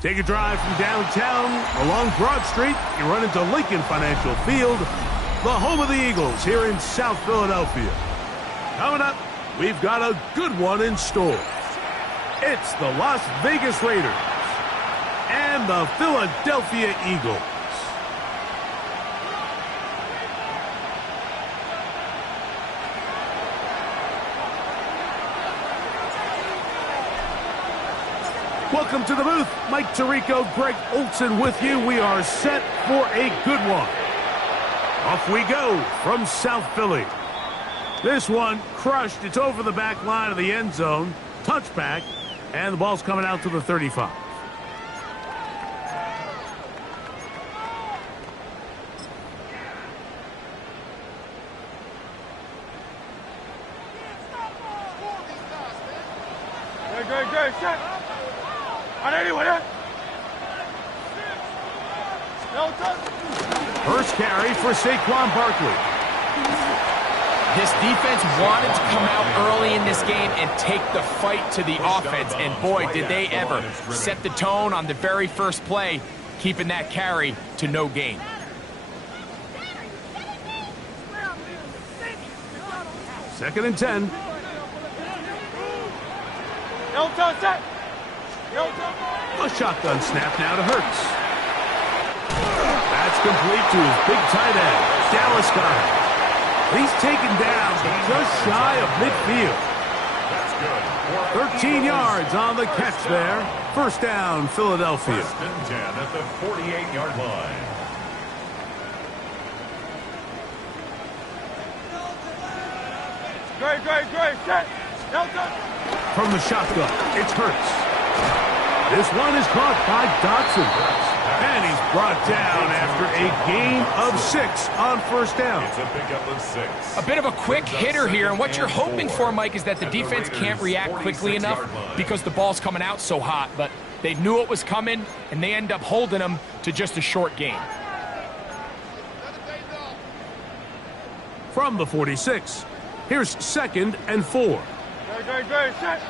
Take a drive from downtown along Broad Street. You run into Lincoln Financial Field, the home of the Eagles here in South Philadelphia. Coming up, we've got a good one in store. It's the Las Vegas Raiders and the Philadelphia Eagles. Welcome to the booth. Mike Tirico, Greg Olson with you. We are set for a good one. Off we go from South Philly. This one crushed. It's over the back line of the end zone. Touchback, and the ball's coming out to the 35. Good, set. On anyone, First carry for Saquon Barkley. This defense wanted to come out early in this game and take the fight to the offense, and boy, did they ever. Set the tone on the very first play, keeping that carry to no gain. Second and 10. A shotgun snap now to Hurts. That's complete to his big tight end, Dallas Goedert. He's taken down just shy of midfield. 13 yards on the catch there. First down, Philadelphia. First and 10 at the 48-yard line. Great, set. From the shotgun, it's Hurts. This one is caught by Dotson. And he's brought down after a gain of 6 on first down. It's a pickup of 6. A bit of a quick hitter here, and what you're hoping for, Mike, is that the defense can't react quickly enough because the ball's coming out so hot, but they knew it was coming, and they end up holding them to just a short gain. From the 46, here's second and 4. Great, set.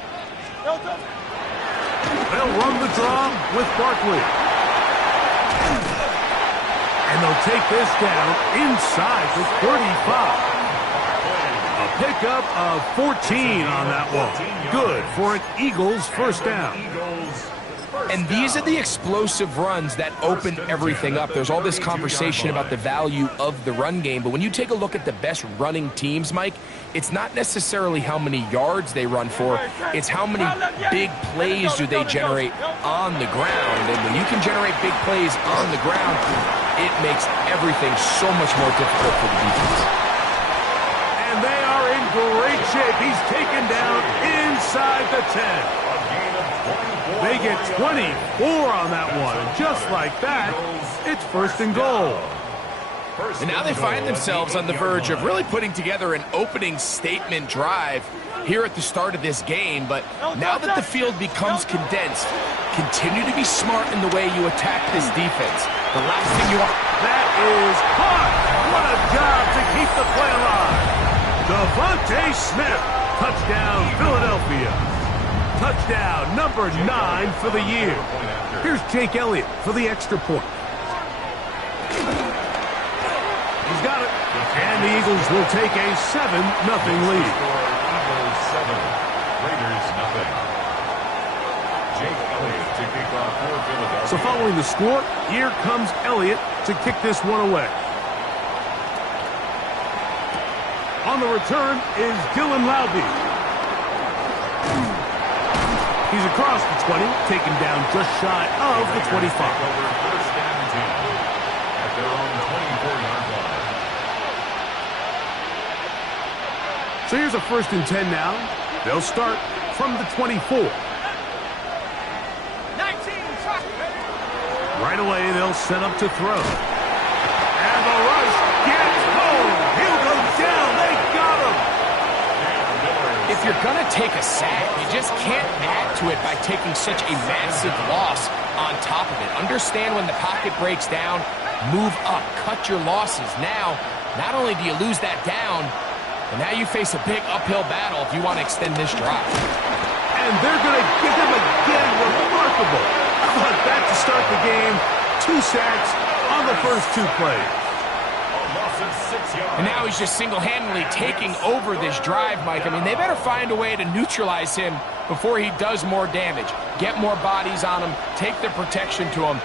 They'll run the draw with Barkley. And they'll take this down inside the 35. A pickup of 14 on that one. Good for an Eagles first down. And these are the explosive runs that open everything up. There's all this conversation about the value of the run game, but when you take a look at the best running teams, Mike, it's not necessarily how many yards they run for, it's how many big plays do they generate on the ground. And when you can generate big plays on the ground, it makes everything so much more difficult for the defense. And they are in great shape. He's taken down inside the 10. They get 24 on that one. And just like that, it's first and goal. And now they find themselves on the verge of really putting together an opening statement drive here at the start of this game. But now that the field becomes condensed, continue to be smart in the way you attack this defense. The last thing you want... That is caught. What a job to keep the play alive. Devontae Smith. Touchdown, Philadelphia. Touchdown number 9 for the year. Here's Jake Elliott for the extra point. He's got it. And the Eagles will take a 7-0 lead. Eagles 7, Raiders 0. Jake Elliott to kick off for Philadelphia. So following the score, here comes Elliott to kick this one away. On the return is Dylan Laube. He's across the 20, taken down just shy of the 25. First down 10 at their own 24-yard line. So here's a first and 10 now. They'll start from the 24. 19, Right away, they'll set up to throw. And the rush gets home. He'll go down. They got him. If you're going to take a sack, you just can't add to it by taking such a massive loss on top of it. Understand when the pocket breaks down, move up, cut your losses. Now, not only do you lose that down, but now you face a big uphill battle if you want to extend this drive. And they're going to get him again. Remarkable. How about that to start the game? 2 sacks on the first 2 plays. And now he's just single-handedly taking over this drive, Mike. I mean, they better find a way to neutralize him before he does more damage. Get more bodies on him, take the protection to him.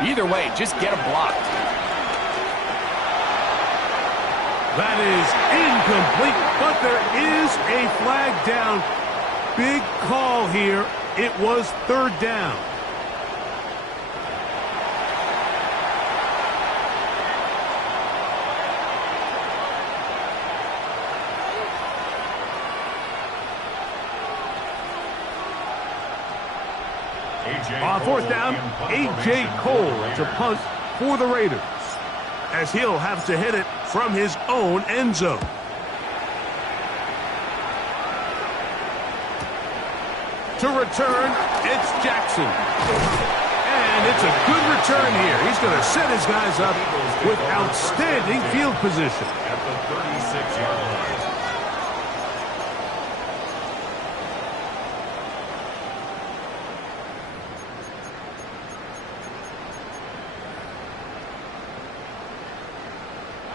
Either way, just get him blocked. That is incomplete, but there is a flag down. Big call here. It was 3rd down. On 4th down, A.J. Cole to punt for the Raiders, as he'll have to hit it from his own end zone. To return, it's Jackson. And it's a good return here. He's going to set his guys up with outstanding field position. At the 36-yard line.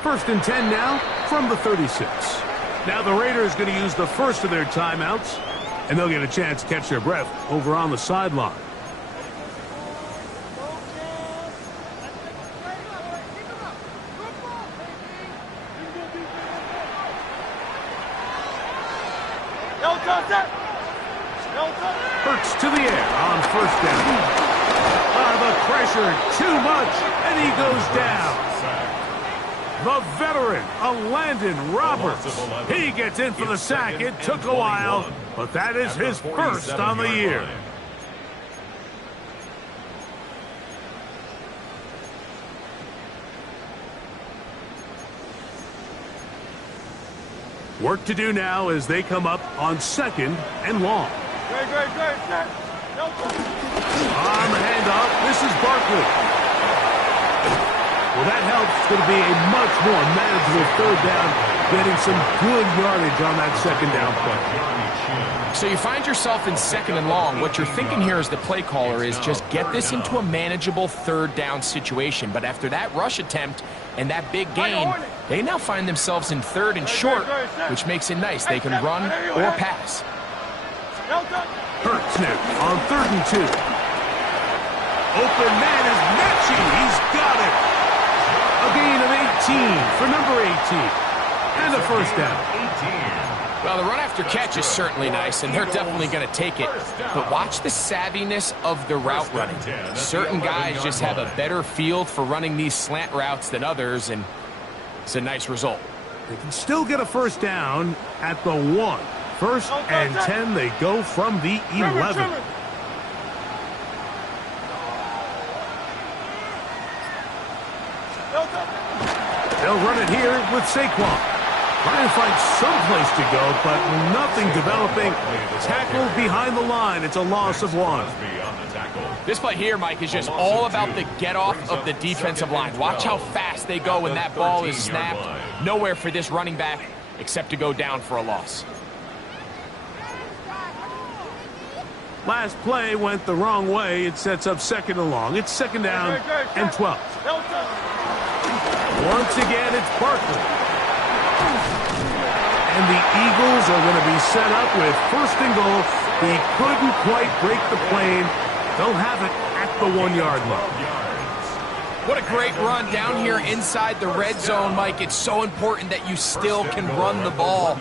First and 10 now from the 36. Now the Raiders going to use the first of their timeouts, and they'll get a chance to catch their breath over on the sideline. Hurts to the air on 1st down. The pressure too much, and he goes down. The veteran, Landon Roberts. He gets in for the sack. It took a while, but that is his first on the year. Work to do now as they come up on 2nd and long. On the handoff, this is Barkley. Well, that helps. It's going to be a much more manageable 3rd down, getting some good yardage on that 2nd down play. So you find yourself in 2nd and long. What you're thinking here as the play caller is just get this into a manageable 3rd down situation. But after that rush attempt and that big gain, they now find themselves in 3rd and short, which makes it nice. They can run or pass. Hurts now on 3rd and 2. Open man is Mechie. He's got it. A gain of 18 for number 18. And a 1st down. Well, the run after catch is certainly nice, and they're definitely going to take it. But watch the savviness of the route running. Certain guys just have a better feel for running these slant routes than others, and it's a nice result. They can still get a 1st down at the 1. 1st and 10, they go from the 11. They'll run it here with Saquon. Trying to find some place to go, but nothing developing. Tackled behind the line. It's a loss of 1. This play here, Mike, is just all about the get-off of the defensive line. Watch how fast they go when that ball is snapped. Nowhere for this running back except to go down for a loss. Last play went the wrong way. It sets up 2nd and long. It's 2nd down and 12. Once again, it's Barkley. And the Eagles are going to be set up with 1st and goal. He couldn't quite break the plane. They'll have it at the 1-yard line. What a great run down here inside the red zone, Mike. It's so important that you still can run the ball.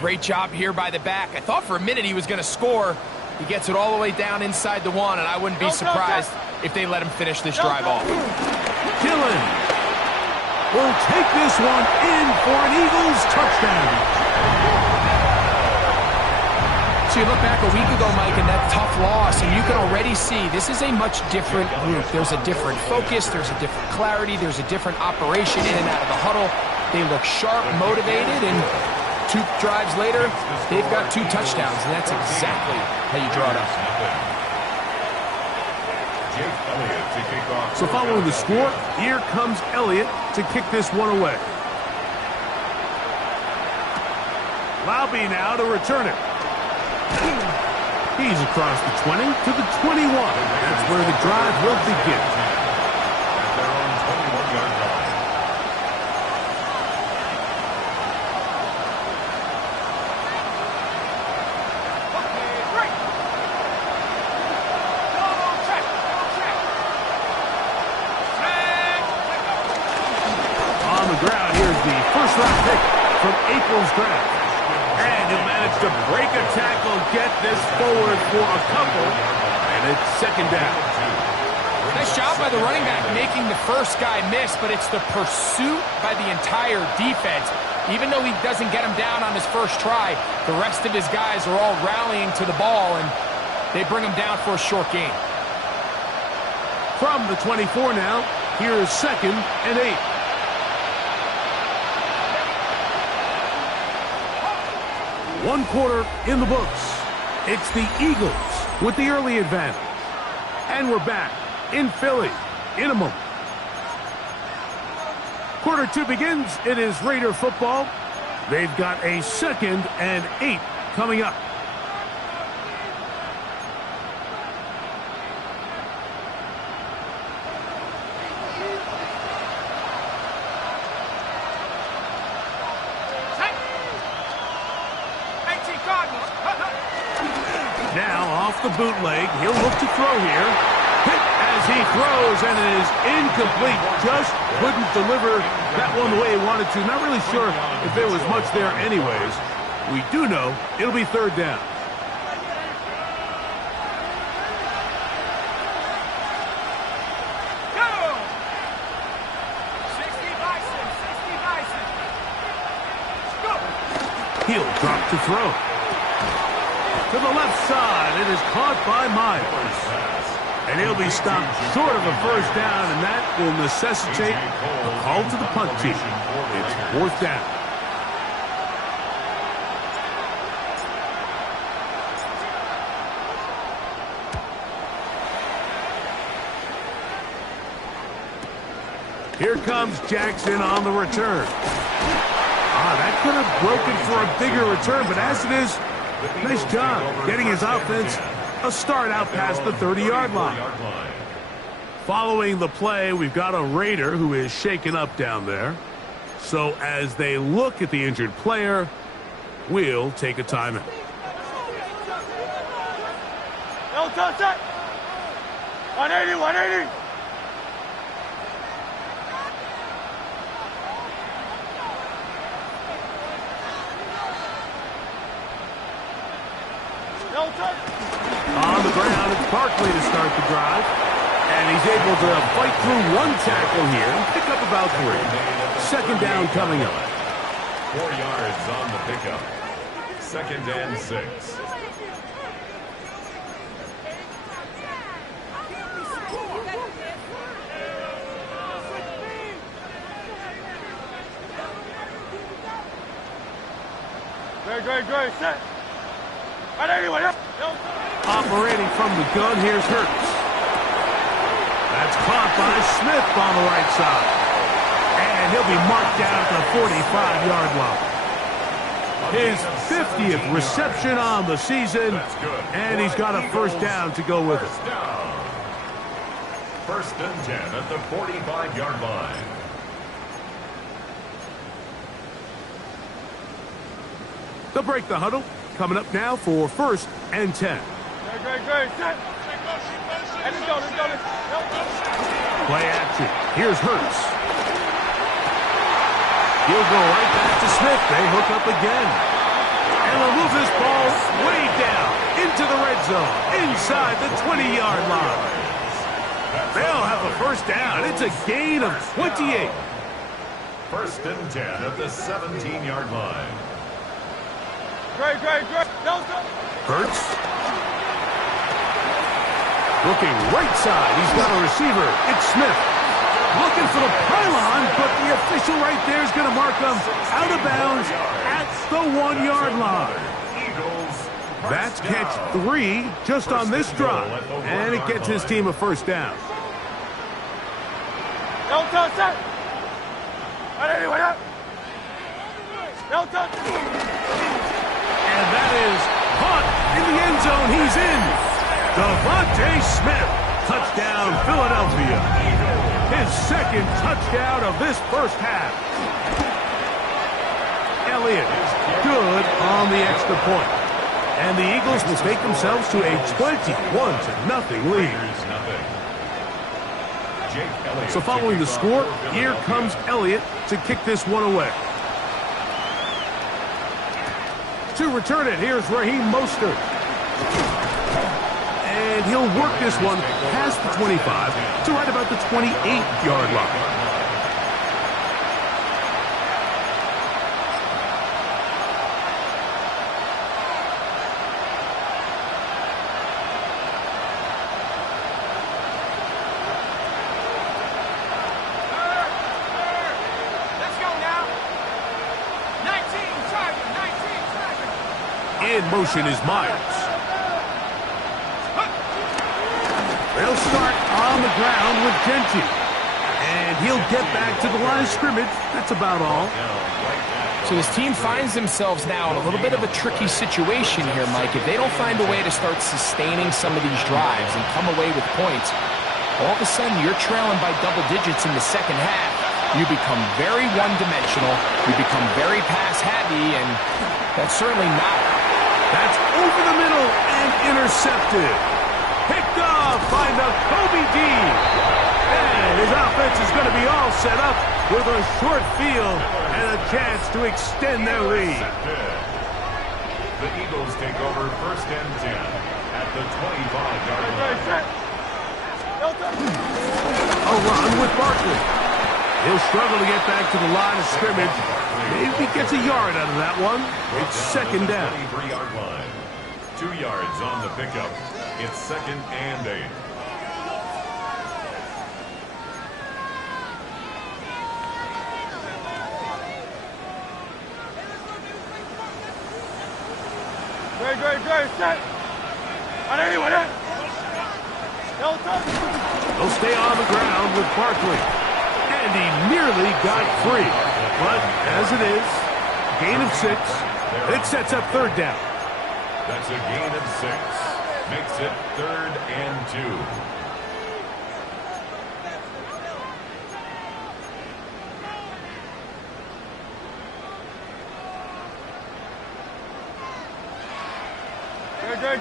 Great job here by the back. I thought for a minute he was going to score. He gets it all the way down inside the 1, and I wouldn't be surprised if they let him finish this drive off. Dillon will take this one in for an Eagles touchdown. So you look back a week ago, Mike, and that tough loss, and you can already see this is a much different group. There's a different focus, there's a different clarity, there's a different operation in and out of the huddle. They look sharp, motivated, and 2 drives later, they've got 2 touchdowns, and that's exactly how you draw it up. So following the score, here comes Elliott to kick this one away. Laube now to return it. He's across the 20 to the 21. That's where the drive will begin. At their own 21-yard line. On the ground, here's the first-round pick from April's draft. And he'll manage to break a tackle, get this forward for a couple, and it's second down. Nice job by the running back making the first guy miss, but it's the pursuit by the entire defense. Even though he doesn't get him down on his first try, the rest of his guys are all rallying to the ball, and they bring him down for a short gain. From the 24 now, here's second and 8. One quarter in the books. It's the Eagles with the early advantage. And we're back in Philly in a moment. Quarter 2 begins. It is Raider football. They've got a second and 8 coming up. Now off the bootleg, he'll look to throw here. Hit as he throws, and it is incomplete. Just couldn't deliver that one the way he wanted to. Not really sure if there was much there anyways. We do know it'll be third down. He'll drop to throw. To the left side, it is caught by Myers. And he'll be stopped short of a first down, and that will necessitate a call to the punt team. It's fourth down. Here comes Jackson on the return. That could have broken for a bigger return, but as it is, nice job getting his offense a start out past the 30-yard line. Following the play, we've got a Raider who is shaken up down there. So as they look at the injured player, we'll take a timeout. No touch it. 180, 180. On the ground, it's Barkley to start the drive. And he's able to fight through one tackle here and pick up about 3. Second down coming up. 4 yards on the pickup. Second and 6. Great, set. 180, Operating from the gun, here's Hurts. That's caught by Smith on the right side. And he'll be marked down at the 45-yard line. His 50th reception on the season, and he's got a first down to go with it. First and 10 at the 45-yard line. They'll break the huddle. Coming up now for first and 10. Great, set. And let's go. Play action. Here's Hurts. He'll go right back to Smith. They hook up again. And they'll move this ball way down into the red zone, inside the 20-yard line. They'll have a first down. It's a gain of 28. First and 10 at the 17-yard line. Great. Hurts. Looking right side. He's got a receiver. It's Smith. Looking for the pylon, but the official right there is going to mark him out of bounds at the 1-yard line. That's catch 3 just on this drive, and it gets his team a first down. No touch it. 180, no touch. And that is caught in the end zone. He's in. Devontae Smith. Touchdown, Philadelphia. His second touchdown of this first half. Elliott, good on the extra point. And the Eagles will take themselves to a 21-0 lead. So following the score, here comes Elliott to kick this one away. To return it, here's Raheem Mostert. And he'll work this one past the 25 to right about the 28-yard line. In motion is Myers. They'll start on the ground with Genty. And he'll get back to the line of scrimmage. That's about all. So this team finds themselves now in a little bit of a tricky situation here, Mike. If they don't find a way to start sustaining some of these drives and come away with points, all of a sudden you're trailing by double digits in the second half. You become very one-dimensional. You become very pass-heavy, and that's certainly not. That's over the middle and intercepted. Picked off by Kobe D. And his offense is going to be all set up with a short field and a chance to extend their lead. The Eagles take over first and 10 at the 25-yard line. A run with Barkley. He'll struggle to get back to the line of scrimmage. Maybe he gets a yard out of that one. It's second down. 23-yard line. 2 yards on the pickup. It's second and 8. Great, set. On anyone, They'll stay on the ground with Barkley. And he nearly got free. But as it is, gain of 6. It sets up third down. That's a gain of 6. Makes it third and 2.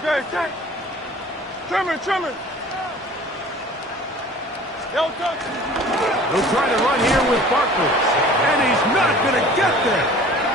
Great, set. Trimmer. They'll try to run here with Barkley. And he's not going to get there.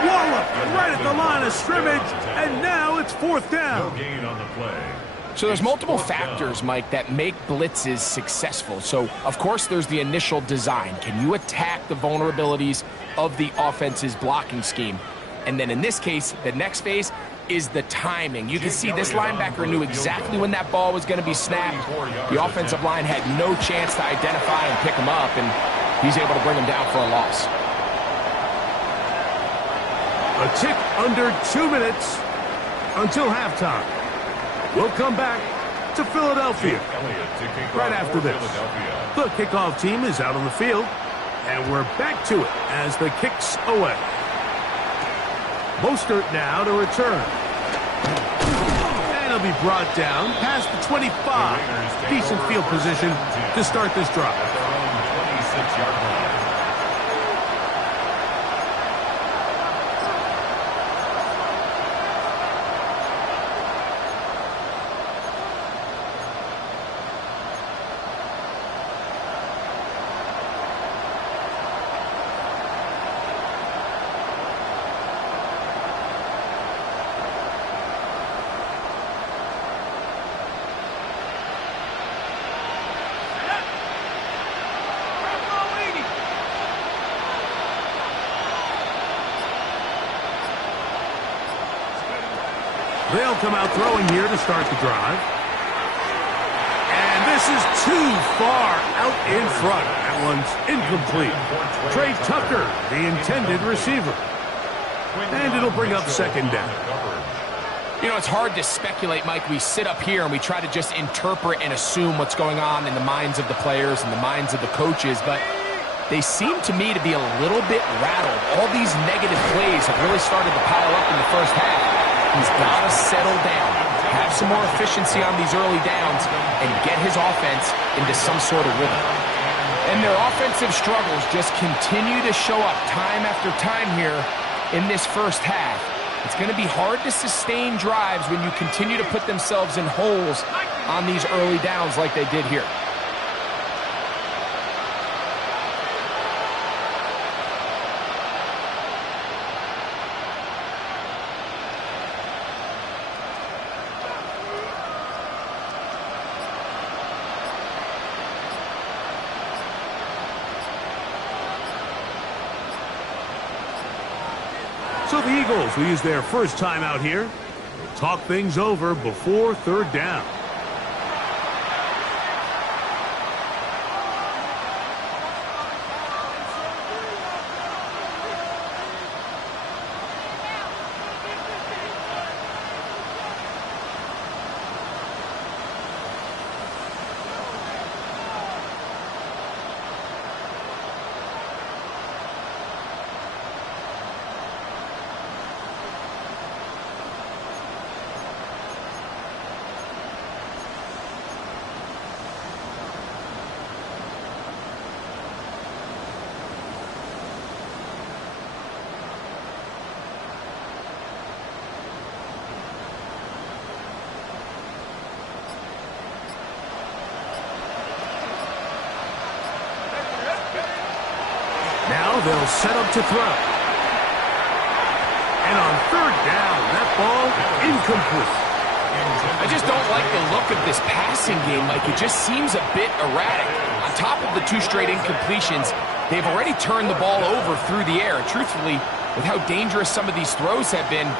Wallop right at the line of scrimmage. And now it's fourth down. No gain on the play. So there's multiple factors, Mike, that make blitzes successful. So, of course, there's the initial design. Can you attack the vulnerabilities of the offense's blocking scheme? And then in this case, the next phase is the timing. You can see this linebacker knew exactly when that ball was going to be snapped. The offensive line had no chance to identify and pick him up, and he's able to bring him down for a loss. A tick under 2 minutes until halftime. We'll come back to Philadelphia right after this. The kickoff team is out on the field, and we're back to it as the kick's away. Mostert now to return. And he'll be brought down past the 25. Decent field position to start this drive. 26-yard line. They'll come out throwing here to start the drive. And this is too far out in front. That one's incomplete. Trey Tucker, the intended receiver. And it'll bring up second down. You know, it's hard to speculate, Mike. We sit up here and we try to just interpret and assume what's going on in the minds of the players and the minds of the coaches, but they seem to me to be a little bit rattled. All these negative plays have really started to pile up in the first half. He's got to settle down. have some more efficiency on these early downs, and get his offense into some sort of rhythm. And their offensive struggles just continue to show up time after time here in this first half. It's going to be hard to sustain drives when you continue to put themselves in holes on these early downs like they did here. So the Eagles will use their first time out here. They'll talk things over before third down. Now they'll set up to throw. And on third down, that ball incomplete. I just don't like the look of this passing game. Like, it just seems a bit erratic. On top of the 2 straight incompletions, they've already turned the ball over through the air. Truthfully, with how dangerous some of these throws have been,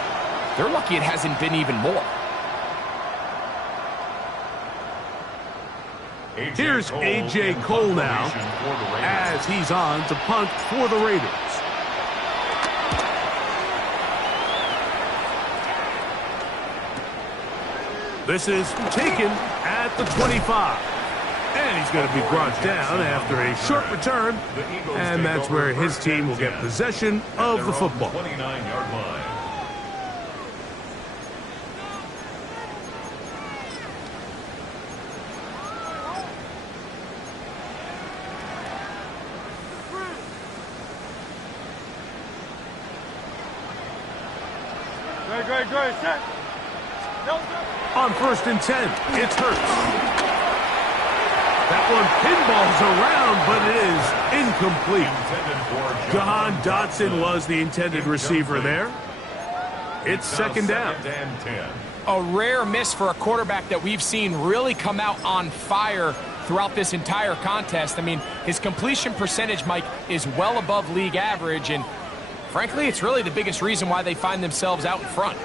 they're lucky it hasn't been even more. Here's A.J. Cole now as he's on to punt for the Raiders. This is taken at the 25. And he's going to be brought down after a short return. And that's where his team will get possession of the football. 29-yard line. Great, set. On 1st and 10, it's Hurts. That one pinballs around, but it is incomplete. Jahan Dotson was the intended receiver there. It's second down. A rare miss for a quarterback that we've seen really come out on fire throughout this entire contest. I mean, his completion percentage, Mike, is well above league average, and frankly, it's really the biggest reason why they find themselves out in front.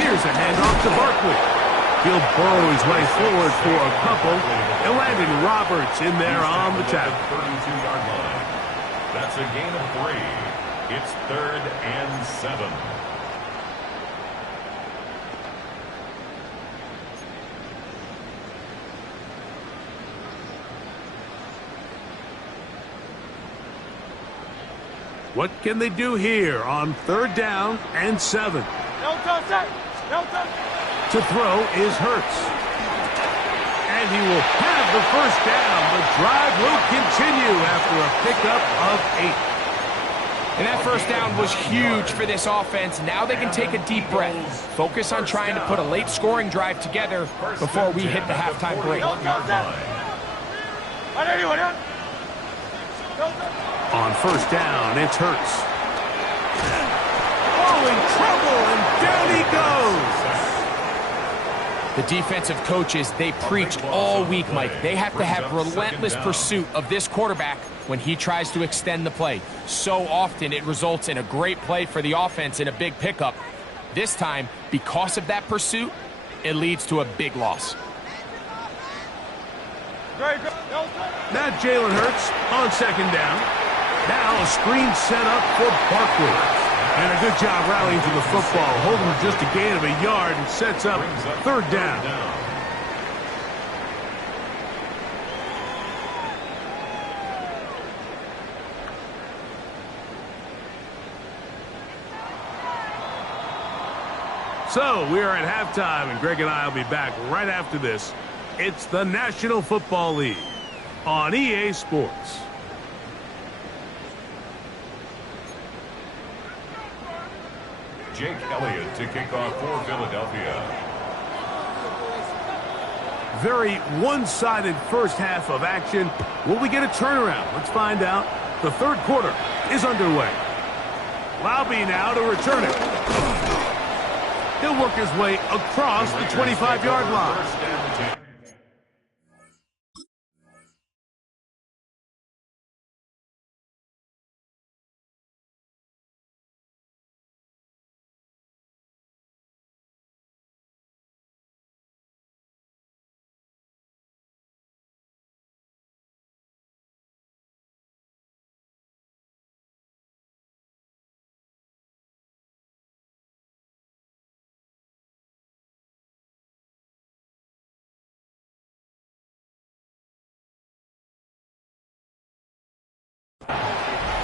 Here's a handoff to Barkley. He'll burrow his way forward for a couple, and landing Roberts in there on the tackle. 32-yard line. That's a gain of 3. It's 3rd and 7. What can they do here on 3rd down and 7? To throw is Hurts. And he will have the first down. The drive will continue after a pickup of 8. And that first down was huge for this offense. Now they can take a deep breath. Focus on trying to put a late scoring drive together before we hit the halftime break. On 1st down, it's Hurts. Oh, in trouble, and down he goes. The defensive coaches, they preach all week, Mike. They have to have relentless pursuit of this quarterback when he tries to extend the play. So often it results in a great play for the offense and a big pickup. This time, because of that pursuit, it leads to a big loss. Now Jalen Hurts on 2nd down. Now a screen set up for Barkley. And a good job rallying to the football. Holding just a gain of a yard and sets up 3rd down. So we are at halftime, and Greg and I will be back right after this. It's the National Football League on EA Sports. Jake Elliott to kick off for Philadelphia. Very one-sided first half of action. Will we get a turnaround? Let's find out. The third quarter is underway. Laube now to return it. He'll work his way across the 25-yard line.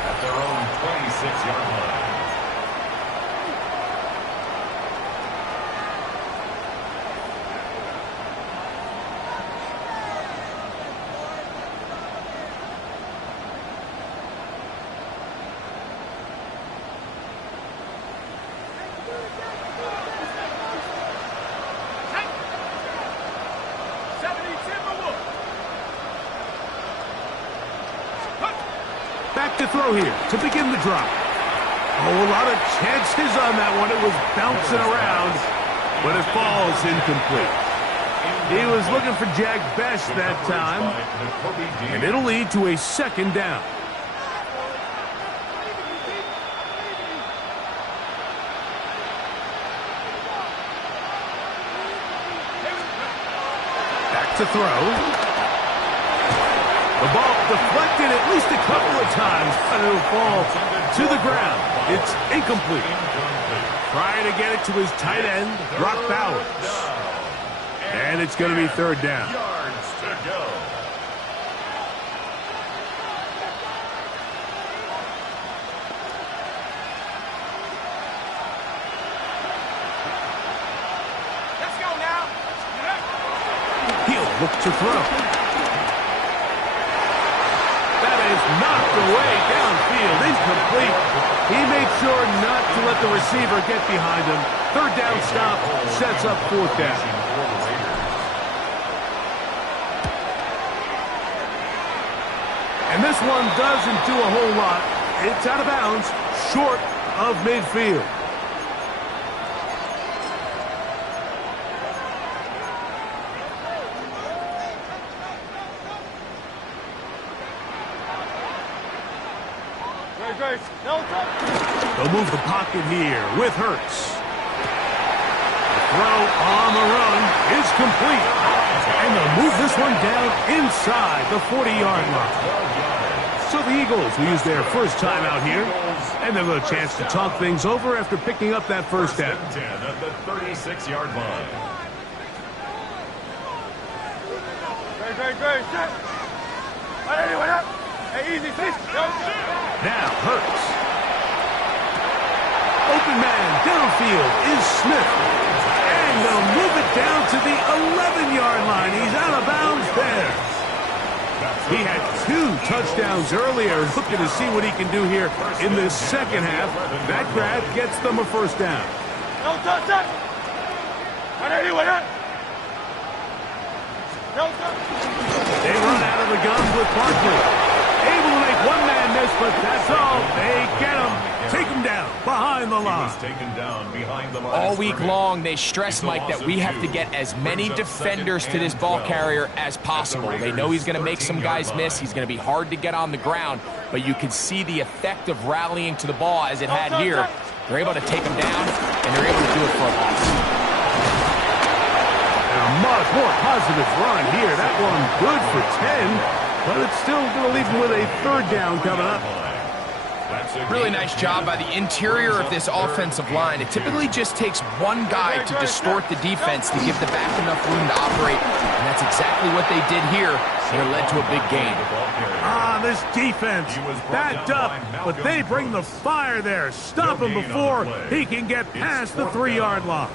At their own 26-yard line. Back to throw here to begin the drive. Oh, a lot of chances on that one. It was bouncing around, but it falls incomplete. He was looking for Jack Best that time, and it'll lead to a second down. Back to throw. The ball deflected at least a couple of times, but it'll fall to the ground. It's incomplete. Trying to get it to his tight end, Brock Bowers. And it's going to be third down. Yards to go. Let's go now. He'll look to throw. Knocked away downfield, incomplete. He made sure not to let the receiver get behind him. Third down stop sets up fourth down. And this one doesn't do a whole lot. It's out of bounds, short of midfield. They'll move the pocket here with Hurts. The throw on the run is complete. And they'll move this one down inside the 40-yard line. So the Eagles will use their first time out here, and they'll have a chance to talk things over after picking up that first down. 10 at the 36-yard line. Great. Hey, easy, please. Now Hurts. Open man downfield is Smith. And they'll move it down to the 11-yard line. He's out of bounds there. He had 2 touchdowns earlier. Looking to see what he can do here in the second half. That grab gets them a first down. No touch. They run out of the gun with Barkley. Able to make one man miss, but that's all. They get him. Take him down behind the line. Taken down behind the line. All week long, they stress, Mike, that we have to get as many defenders to this ball carrier as possible. They know he's going to make some guys miss. He's going to be hard to get on the ground, but you can see the effect of rallying to the ball as it had here. They're able to take him down, and they're able to do it for a loss. A much more positive run here. That one good for 10. But it's still going to leave him with a third down coming up. Really nice job by the interior of this offensive line. It typically just takes one guy to distort the defense to give the back enough room to operate. And that's exactly what they did here. And it led to a big gain. This defense backed up, but they bring the fire there. Stop him before he can get past the 3-yard line.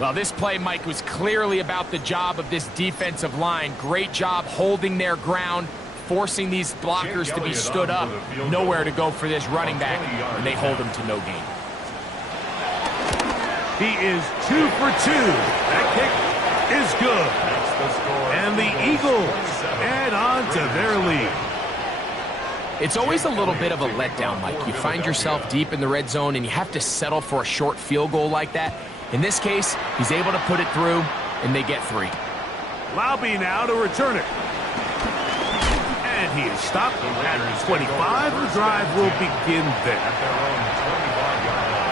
Well, this play, Mike, was clearly about the job of this defensive line. Great job holding their ground, forcing these blockers to be stood up. Nowhere to go for this running back, and they hold him to no gain. He is 2 for 2. That kick is good. And the Eagles add on to their lead. It's always a little bit of a letdown, Mike. You find yourself deep in the red zone, and you have to settle for a short field goal like that. In this case, he's able to put it through, and they get 3. Laube now to return it. And he is stopped at 25. The drive will begin there. At their own 25-yard line.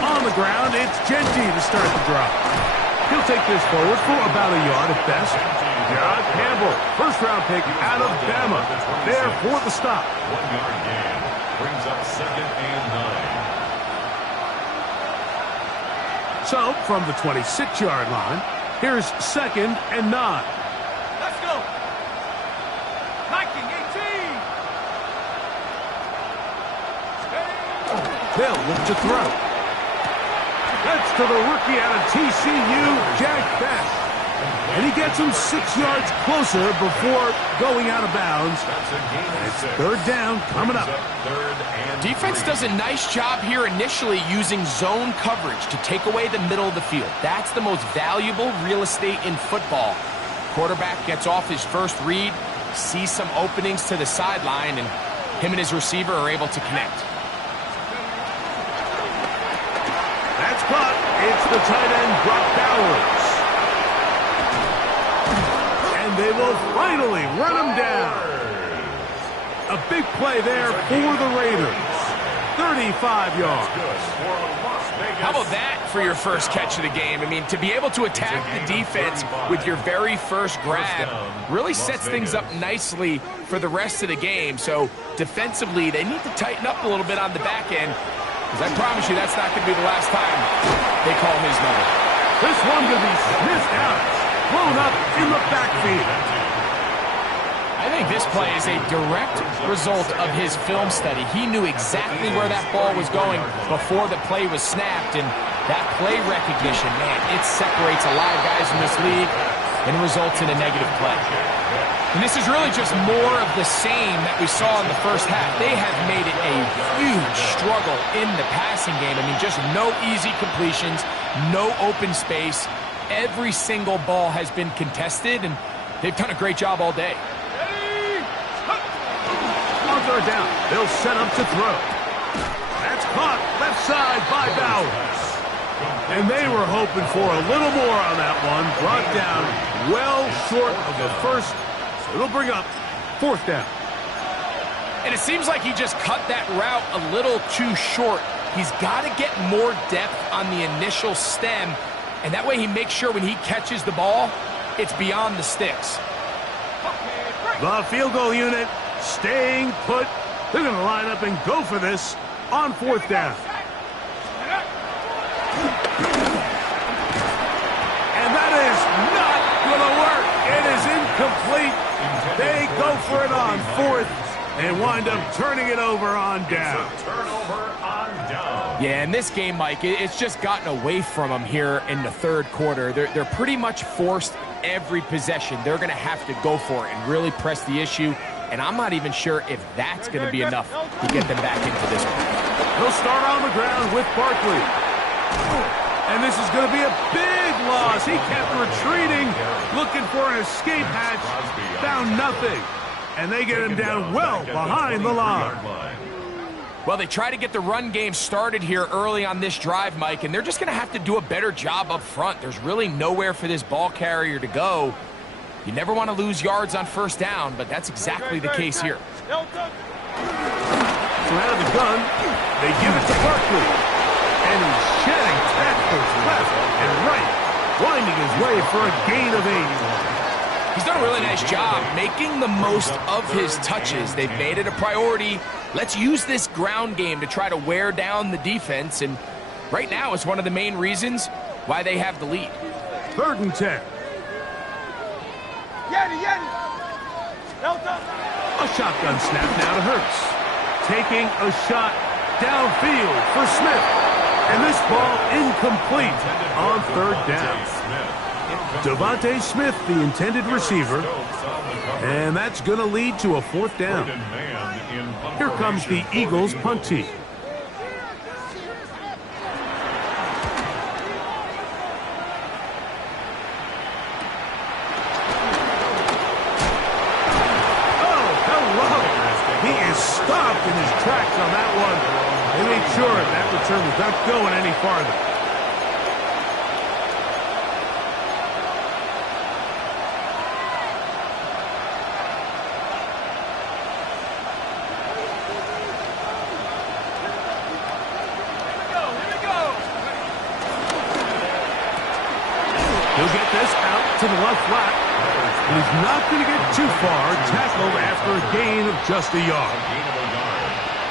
On the ground, it's Genty to start the drive. He'll take this forward for about a yard at best. John Campbell, first-round pick out of Bama, there for the stop. 1-yard gain brings up 2nd and 9. So, from the 26-yard line, here's 2nd and 9. Let's go. Hiking 18. They'll look to throw. That's to the rookie out of TCU, Jack Best. And he gets him 6 yards closer before going out of bounds. It's 3rd down coming up. Defense does a nice job here initially using zone coverage to take away the middle of the field. That's the most valuable real estate in football. Quarterback gets off his first read, sees some openings to the sideline, and him and his receiver are able to connect. That's caught. It's the tight end, Brock Bowers. And they will finally run him down. A big play there for the Raiders. 35 yards. How about that for your first catch of the game? I mean, to be able to attack the defense with your very first grab really sets things up nicely for the rest of the game. So defensively, they need to tighten up a little bit on the back end. Because I promise you, that's not going to be the last time they call his number. This one going to be sniffed out, blown up in the backfield. I think this play is a direct result of his film study. He knew exactly where that ball was going before the play was snapped, and that play recognition, man, it separates a lot of guys in this league and results in a negative play. And this is really just more of the same that we saw in the first half. They have made it a huge struggle in the passing game. I mean, just no easy completions, no open space. Every single ball has been contested, and they've done a great job all day. On 3rd down, they'll set up to throw. That's caught left side by Bowers. And they were hoping for a little more on that one. Brought down well short of the first. It'll bring up 4th down. And it seems like he just cut that route a little too short. He's got to get more depth on the initial stem, and that way he makes sure when he catches the ball, it's beyond the sticks. The field goal unit staying put. They're going to line up and go for this on 4th down. And that is not going to work. It is incomplete. They go for it on 4th and wind up turning it over on down. Yeah, in this game, Mike, it's just gotten away from them here in the 3rd quarter. They're pretty much forced every possession. They're going to have to go for it and really press the issue. And I'm not even sure if that's going to be enough to get them back into this one. He'll start on the ground with Barkley. And this is going to be a big loss. He kept retreating, looking for an escape hatch, found nothing. And they get him down well behind the line. Well, they try to get the run game started here early on this drive, Mike, and they're just going to have to do a better job up front. There's really nowhere for this ball carrier to go. You never want to lose yards on 1st down, but that's exactly the case here. So out of the gun, they give it to Barkley. And he's shedding tackles left and right, winding his way for a gain of 8. He's done a really nice job making the most of his touches. They've made it a priority. Let's use this ground game to try to wear down the defense, and right now is one of the main reasons why they have the lead. 3rd and 10. A shotgun snap now to Hurts. Taking a shot downfield for Smith. And this ball incomplete on 3rd down. Devontae Smith, the intended receiver. And that's going to lead to a 4th down. Here comes the Eagles punt team. Stopped in his tracks on that one. They made sure that return was not going any farther. He'll get this out to the left flat. And he's not going to get too far. Tackled after a gain of just a yard.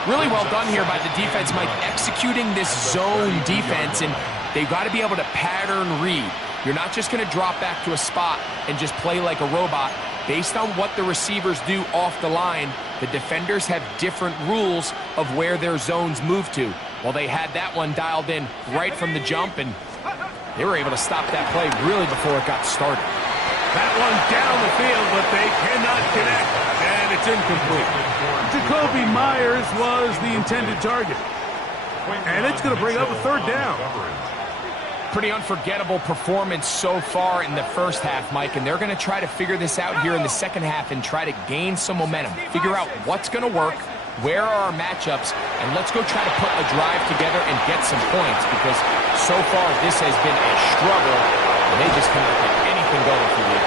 Really well done here by the defense, Mike, executing this zone defense, and they've got to be able to pattern read. You're not just going to drop back to a spot and just play like a robot. Based on what the receivers do off the line, the defenders have different rules of where their zones move to. Well, they had that one dialed in right from the jump, and they were able to stop that play really before it got started. That one down the field, but they cannot connect, and it's incomplete. Jacoby Myers was the intended target, and it's going to bring up a 3rd down. Pretty unforgettable performance so far in the first half, Mike, and they're going to try to figure this out here in the second half and try to gain some momentum, figure out what's going to work, where are our matchups, and let's go try to put a drive together and get some points, because so far this has been a struggle, and they just cannot get anything going for you.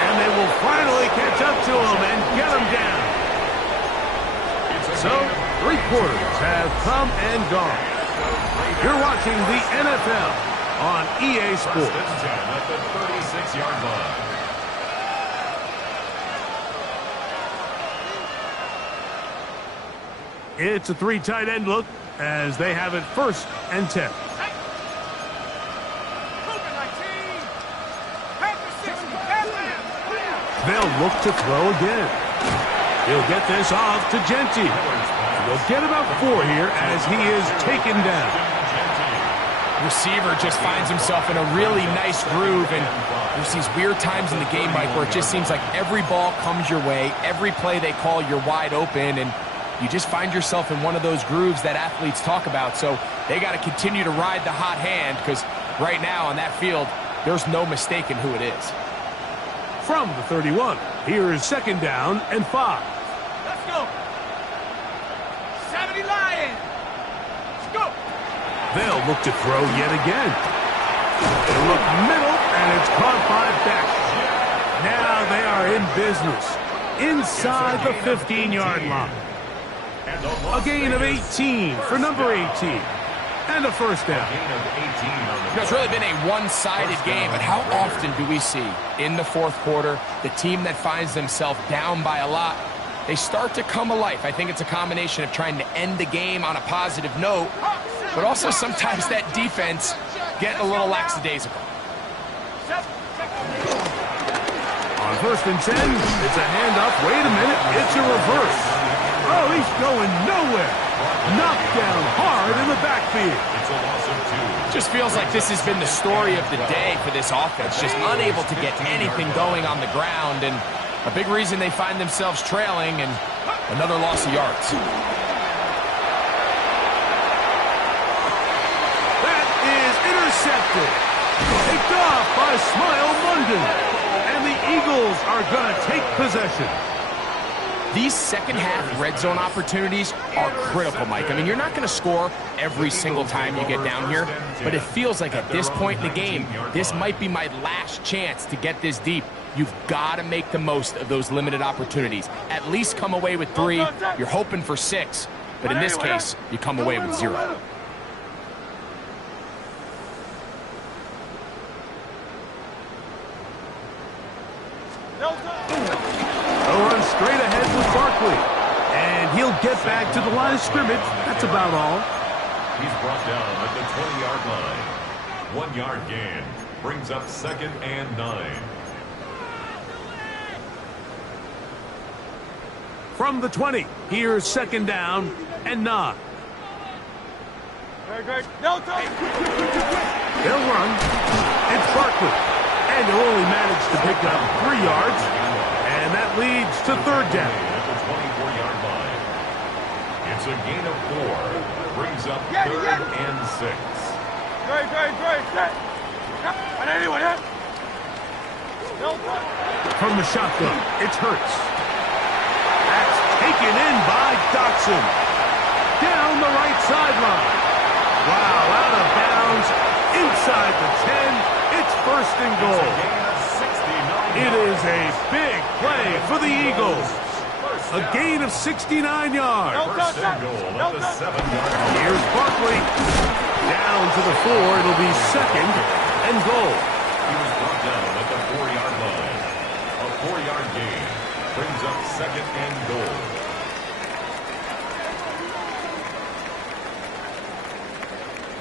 And they will finally catch up to him and get him down. So, 3 quarters have come and gone. You're watching the NFL on EA Sports. At the 36-yard line. It's a 3 tight end look as they have it 1st and 10. They'll look to throw again. He'll get this off to Genty. They'll get about 4 here as he is taken down. Receiver just finds himself in a really nice groove, and there's these weird times in the game, Mike, where it just seems like every ball comes your way, every play they call, you're wide open, and you just find yourself in one of those grooves that athletes talk about. So they got to continue to ride the hot hand, because right now on that field, there's no mistaking who it is. From the 31, here is 2nd down and 5. Let's go. 70 Lions. Let's go. They'll look to throw yet again. They look middle, and it's caught by Beck. Now they are in business inside the 15-yard line. A gain of 18 for number 18. And a 1st down. It's really been a one-sided game, but how often do we see in the 4th quarter the team that finds themselves down by a lot, they start to come alive? I think it's a combination of trying to end the game on a positive note, but also sometimes that defense getting a little lackadaisical. On 1st and 10, it's a handoff. Wait a minute, it's a reverse. Oh, he's going nowhere. Knocked down hard in the backfield. It's a loss of 2. Just feels like this has been the story of the day for this offense. Just unable to get anything going on the ground, and a big reason they find themselves trailing, and another loss of yards. That is intercepted. Picked off by Smile London. And the Eagles are going to take possession. These second-half red zone opportunities are critical, Mike. I mean, you're not going to score every single time you get down here, but it feels like at this point in the game, this might be my last chance to get this deep. You've got to make the most of those limited opportunities. At least come away with 3. You're hoping for 6, but in this case, you come away with 0. They'll run straight ahead with Barkley. And he'll get back to the line of scrimmage. That's about all. He's brought down at the 20-yard line. 1 yard gain brings up 2nd and 9. From the 20, here's 2nd down and 9. Great. No time. They'll run. It's Barkley. And he'll only manage to pick up 3 yards. And that leads to 3rd down. At the 24-yard line. It's a gain of 4. Brings up 3rd and 6. Great. Set. And anyone hit? No time. From the shotgun, it's Hurts. That's taken in by Dotson. Down the right sideline. Wow, out of bounds, inside the 10. It's 1st and goal. It is a big play for the Eagles. A gain of 69 yards. First and goal at the 7-yard line. Here's Barkley. Down to the 4. It'll be 2nd and goal. He was brought down at the 4-yard line. A 4-yard gain brings up 2nd and goal.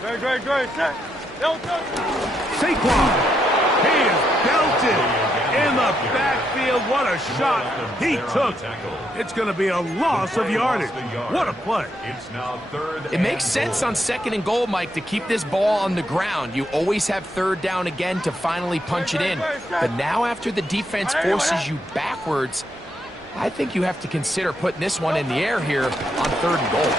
Great. Set. No time. Saquon. He is belted in the backfield. What a shot he took. It's going to be a loss of yardage. What a play. It's now 3rd. It makes sense on 2nd and goal, Mike, to keep this ball on the ground. You always have 3rd down again to finally punch it in. But now after the defense forces you backwards, I think you have to consider putting this one in the air here on 3rd and goal.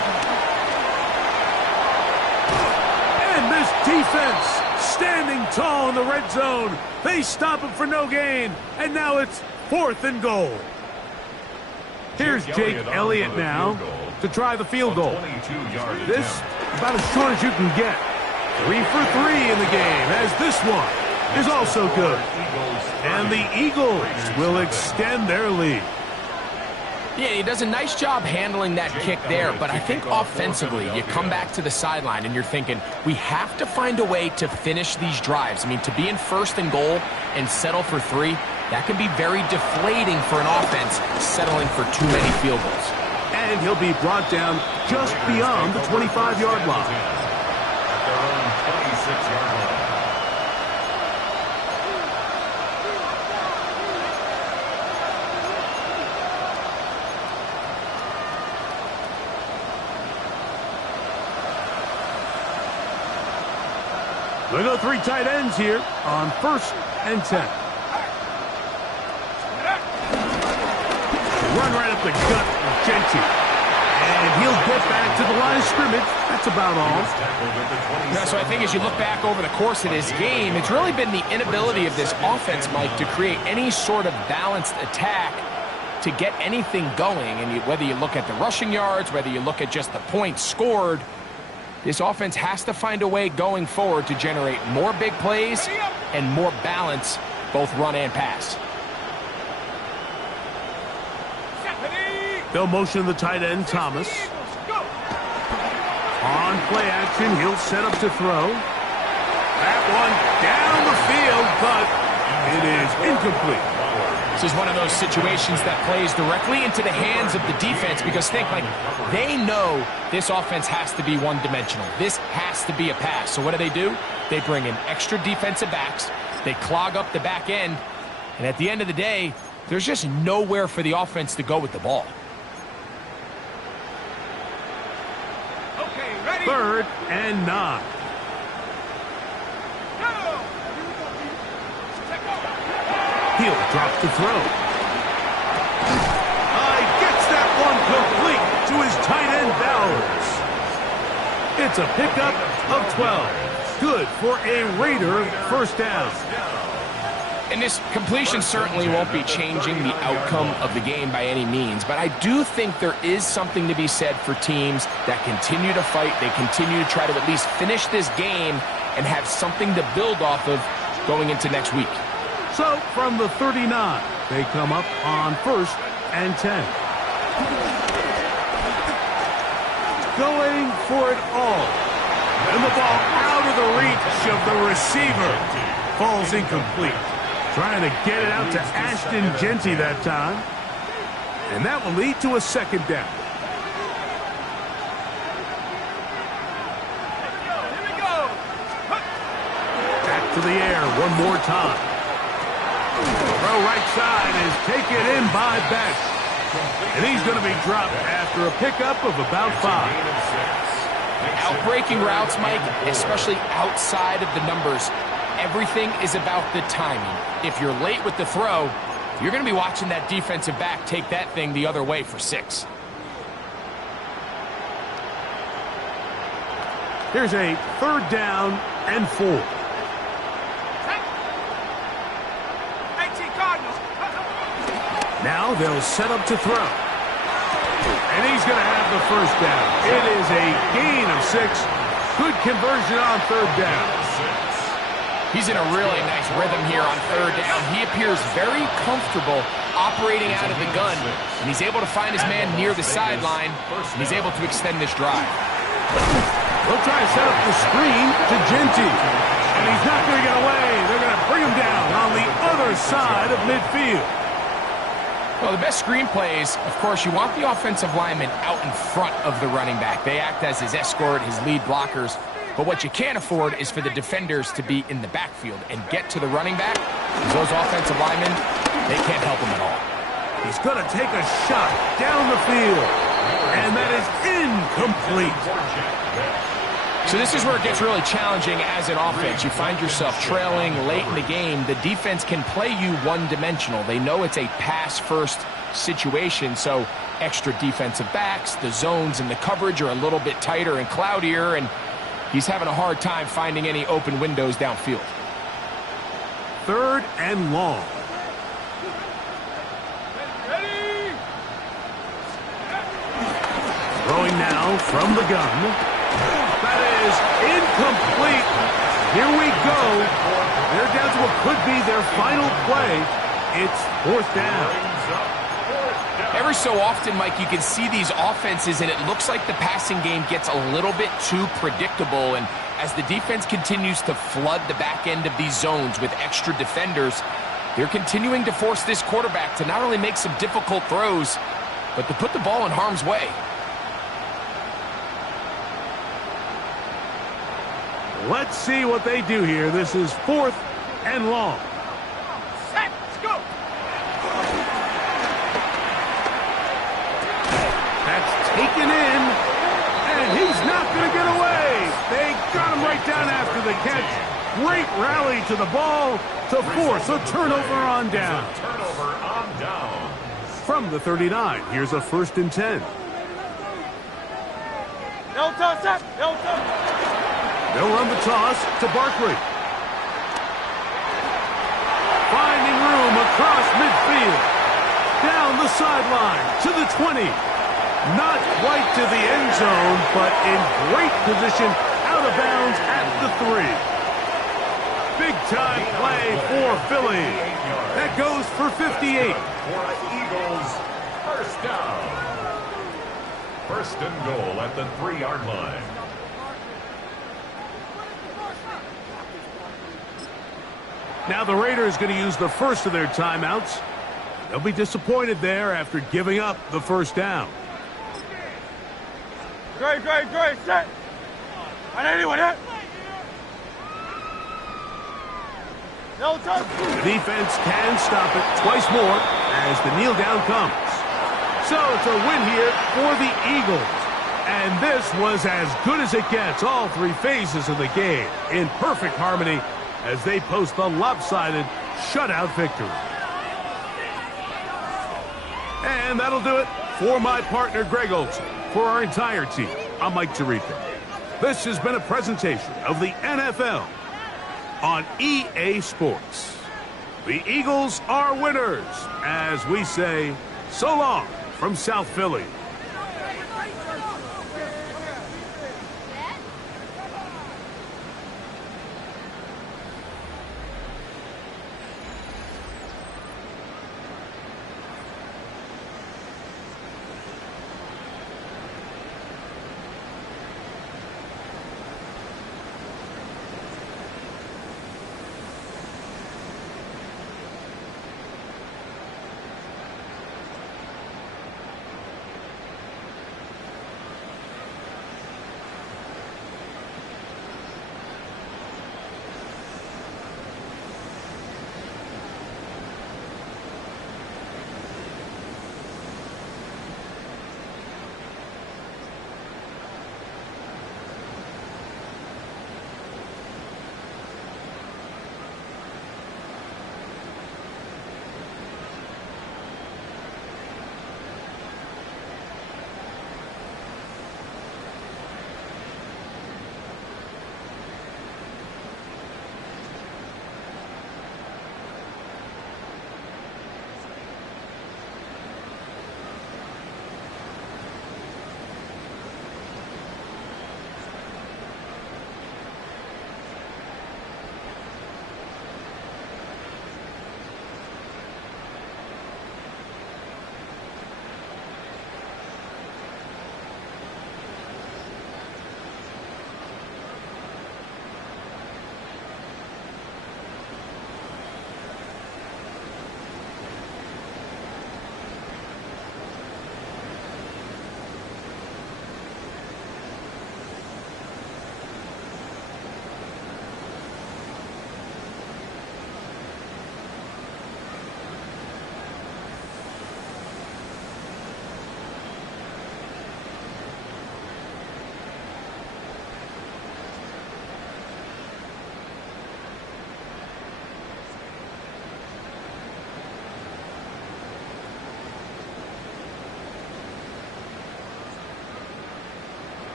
And this defense standing tall in the red zone. They stop him for no gain. And now it's 4th and goal. Here's Jake Elliott now to try the field goal. This about as short as you can get. 3 for 3 in the game, as this one is also good. And the Eagles will extend their lead. Yeah, he does a nice job handling that kick there, but I think offensively, you come back to the sideline and you're thinking, we have to find a way to finish these drives. I mean, to be in 1st and goal and settle for 3, that can be very deflating for an offense settling for too many field goals. And he'll be brought down just beyond the 25-yard line. At their own 26-yard line. They go 3 tight ends here on 1st and 10. Run right up the gut of Genty. And he'll get back to the line of scrimmage. That's about all. Yeah, so I think as you look back over the course of this game, it's really been the inability of this offense, Mike, to create any sort of balanced attack to get anything going. And whether you look at the rushing yards, whether you look at just the points scored, this offense has to find a way going forward to generate more big plays and more balance, both run and pass. They'll motion the tight end, Thomas. On play action, he'll set up to throw. That one down the field, but it is incomplete. This is one of those situations that plays directly into the hands of the defense because think, like, they know this offense has to be one-dimensional. This has to be a pass. So what do? They bring in extra defensive backs. They clog up the back end. And at the end of the day, there's just nowhere for the offense to go with the ball. 3rd and 9. He'll drop to throw. Gets that one complete to his tight end Bowers. It's a pickup of 12. Good for a Raider 1st down. And this completion certainly won't be changing the outcome of the game by any means, but I do think there is something to be said for teams that continue to fight. They continue to try to at least finish this game and have something to build off of going into next week. So from the 39, they come up on 1st and 10. Going for it all. And the ball out of the reach of the receiver. Falls incomplete. Trying to get it out to Ashton Genty that time. And that will lead to a 2nd down. to the air one more time. Throw right side is taken in by Beck. And he's going to be dropped after a pickup of about 5. Outbreaking routes, Mike, especially outside of the numbers, everything is about the timing. If you're late with the throw, you're going to be watching that defensive back take that thing the other way for 6. Here's a 3rd down and 4. Now they'll set up to throw. And he's going to have the first down. It is a gain of 6. Good conversion on 3rd down. He's in a really nice rhythm here on 3rd down. He appears very comfortable operating out of the gun, and he's able to find his man near the sideline, and he's able to extend this drive. They'll try to set up the screen to Genty, and he's not going to get away. They're going to bring him down on the other side of midfield. Well, the best screen plays, of course, you want the offensive lineman out in front of the running back. They act as his escort, his lead blockers. But what you can't afford is for the defenders to be in the backfield and get to the running back, because those offensive linemen, they can't help him at all. He's going to take a shot down the field, and that is incomplete. So this is where it gets really challenging as an offense. You find yourself trailing late in the game. The defense can play you one-dimensional. They know it's a pass-first situation, so extra defensive backs, the zones and the coverage are a little bit tighter and cloudier, and he's having a hard time finding any open windows downfield. 3rd and long. Ready? Throwing now from the gun. That is incomplete. Here we go. They're down to what could be their final play. It's 4th down. Every so often, Mike, you can see these offenses, and it looks like the passing game gets a little bit too predictable. And as the defense continues to flood the back end of these zones with extra defenders, they're continuing to force this quarterback to not only make some difficult throws, but to put the ball in harm's way. Let's see what they do here. This is 4th and long. Set. Let's go. That's taken in, and he's not going to get away. They got him right down after the catch. Great rally to the ball to force a turnover on down. Turnover on down. From the 39, here's a 1st and 10. No touch, set. No touch. They'll run the toss to Barkley. Finding room across midfield. Down the sideline to the 20. Not quite to the end zone, but in great position out of bounds at the 3. Big-time play for Philly. That goes for 58. For Eagles, 1st down. 1st and goal at the 3-yard line. Now the Raiders going to use the first of their timeouts. They'll be disappointed there after giving up the 1st down. Great, set. On anyone hit. No touch. The defense can stop it twice more as the kneel down comes. So it's a win here for the Eagles. And this was as good as it gets, all 3 phases of the game, in perfect harmony as they post the lopsided shutout victory. And that'll do it for my partner, Greg Olson. For our entire team, I'm Mike Tirico. This has been a presentation of the NFL on EA Sports. The Eagles are winners, as we say, so long from South Philly.